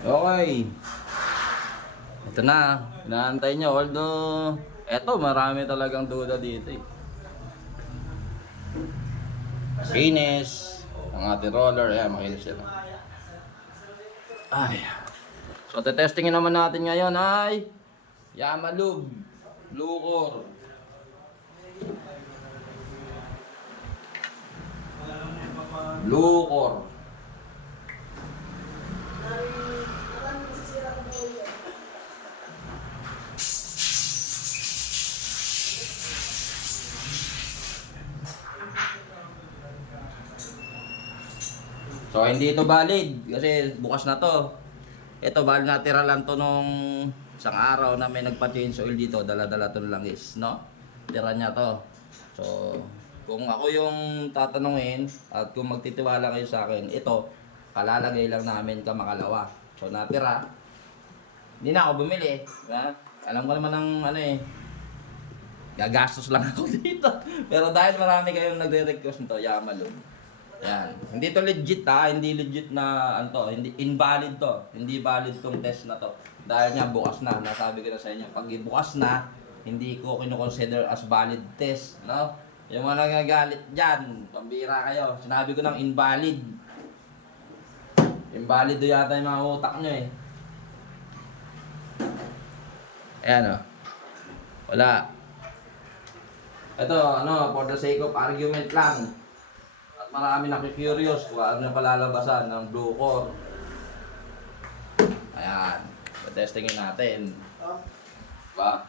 Okay. Ito na. Inaantay nyo. Although, eto marami talagang duda dito eh. Makinis. Ang ating roller. Ayan, makinis yan. Ay. So, testingin naman natin ngayon ay Yamalube Bluecor. Bluecor. So hindi ito valid kasi bukas na to. Ito valid, natira lang to nung isang araw na may nagpa-change oil dito, dala-dala to lang is, no? Tira niya to. So kung ako yung tatanungin at kung magtitiwala kayo sa akin, ito kalalagay lang namin kamakalawa. So natira. Hindi na ako bumili, ha? Alam ko naman ng ano eh. Gagastos lang ako dito. Pero dahil marami kayong nagre-request nito, Yamalube. Yan. Hindi to legit ha, hindi legit na ano to, hindi invalid to. Hindi valid tong test na to. Dahil niya bukas na, nasabi ko na sa inyo, pag bukas na, hindi ko kino-consider as valid test, no? Yung mga nagagalit diyan, pambira kayo. Sinabi ko ng invalid. Invalid do yata yung mga utak nyo eh. Ayan o. Wala. Ito, ano, for the sake of argument lang. Marami nakikurious kung ano yung palalabasan ng Bluecor. Ayan. Testingin natin. Ba?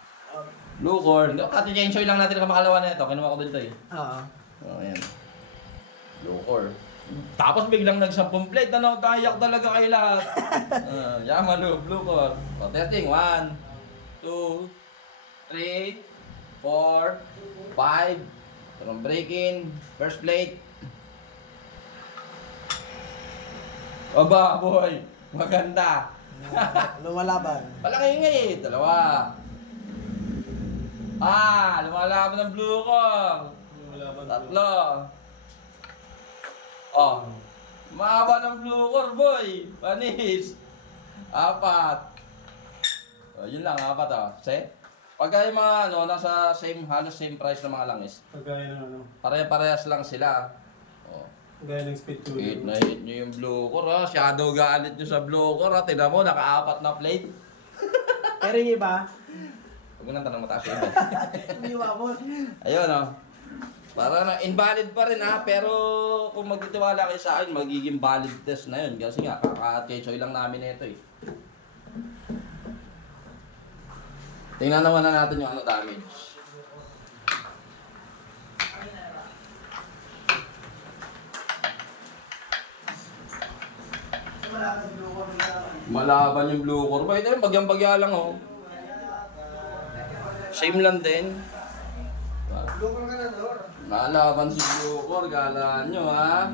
Bluecor. Change oil lang natin ang makalawa na ito. Kinuha ko dito eh. Oo. Oh, ayan. Bluecor. Tapos biglang nag-10 plate. Ano? Tayak talaga kayo lahat. Yamalube, Bluecor. So, testing. 1, 2, 3, 4, 5. From break-in. First plate. Aba, boy. Maganda. Lumalaban. Palaki nga eh. Dalawa. Lumalaban ng Bluecor. Tatlo. Oh. Mahaba ng Bluecor, boy. Panis. 4. Oh, yun lang, 4 oh. Set. Pagka yung mga ano, nasa halos same price ng mga langis. Pagkaya ng ano, Pare-parehas lang sila. Oh. gaya ng speed tuner. Hit na hit nyo yung Bluecor ha. Shadow galit nyo sa Bluecor ha. Tignan mo, naka-4 na plate. Pero yung iba, Huwag mo nang tanong mataas yung iba. hindi wabon. Ayun o. Para na invalid pa rin ha. Pero kung magtitiwala kayo sa akin, magiging valid test na yun. Kasi nga, kaka-chechoy lang namin ito eh. Tingnan naman na natin yung ano damage. Malaban yung Bluecor. Ba, ito yung bagyang-bagya lang oh. Same lang din. Nalaban si Bluecor, galaan nyo ha.